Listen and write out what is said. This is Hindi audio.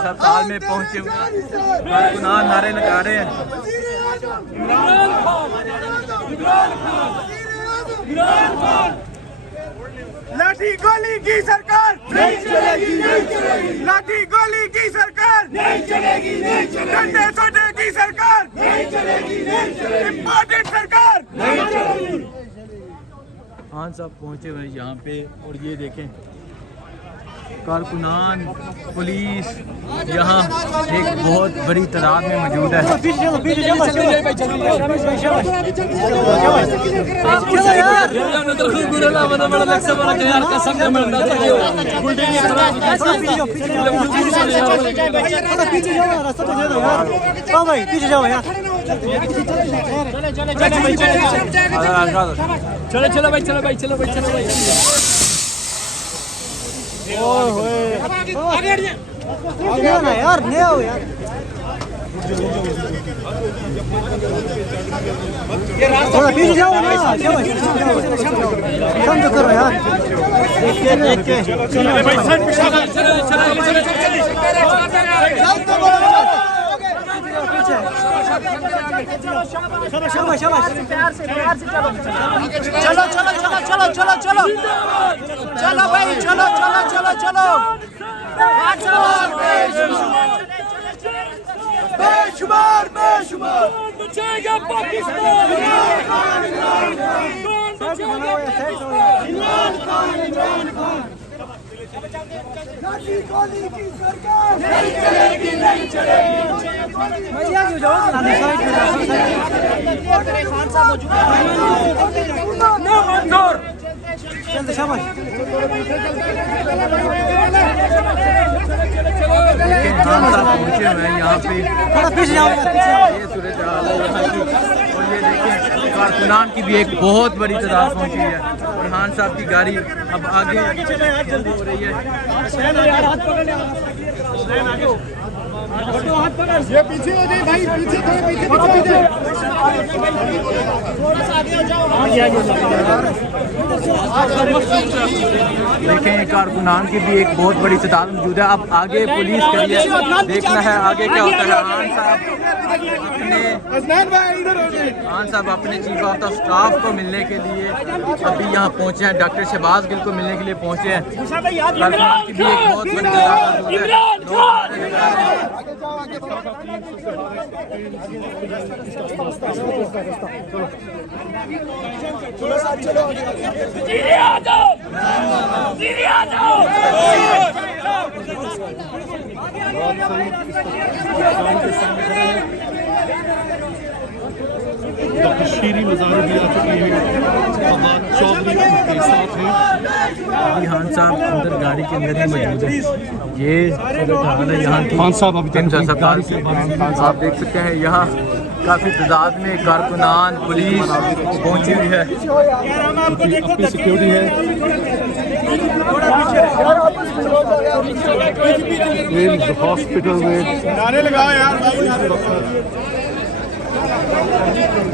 अस्पताल में पहुंचे हुए कारकुनान नारे लगा रहे हैं। लाठी गोली की सरकार नहीं चलेगी, नहीं चलेगी। लाठी गोली की सरकार नहीं चलेगी, नहीं चलेगी। डंडे सोटे की सरकार नहीं चलेगी, नहीं चलेगी। इम्पोर्टेड सरकार नहीं चलेगी। खान साहब पहुंचे हुए यहाँ पे और ये देखें कारकुनान पुलिस यहाँ एक बहुत बड़ी तादाद में मौजूद है। चलो चलो भाई, चलो भाई, चलो भाई, चलो भाई। यार नहीं आओ यार, थोड़ा पीछे जाओ ना, समझो करो यार। शाबाश शाबाश, प्यार से चलो चलो चलो चलो चलो चलो चलो भाई, चलो चलो चलो चलो बेशुमार बेशुमार बचाएगा पाकिस्तान, लाठी गोली की सरकार नहीं चलेगी, नहीं चलेगी। चलते शाबाश। पहुंचे हुए हैं यहाँ पे, थोड़ा पीछे जाओ, ये सूरत हाल है यहाँ की। और ये देखिए कारकुनान की भी एक बहुत बड़ी तादाद पहुंची है और खान साहब की गाड़ी अब आगे हो रही है। ये पीछे हो जाए भाई, पीछे थोड़ा पीछे पीछे। देखें कारकुनान की भी एक बहुत बड़ी तादाद मौजूद है। अब आगे पुलिस के लिए देखना है आगे क्या होता है। खान साहब अपने चीफ ऑफ द स्टाफ को मिलने के लिए अभी यहाँ पहुँचे हैं, डॉक्टर शहबाज गिल को मिलने के लिए पहुँचे हैं। कारकुनान की भी एक बहुत बड़ी तादाद मौजूद है। शीरी मज़ार भी आ चुकी है, चौधरी उनके साथ हैं। अभी खान साहब अंदर गाड़ी के अंदर ही मौजूद है। ये हाल है यहाँ की खान साहब अभी तक अस्पताल से। आप देख सकते हैं यहाँ काफ़ी तादाद में कारकुनान पुलिस पहुंची हुई है। अपनी सिक्योरिटी है। हॉस्पिटल में नारे लगाओ यार।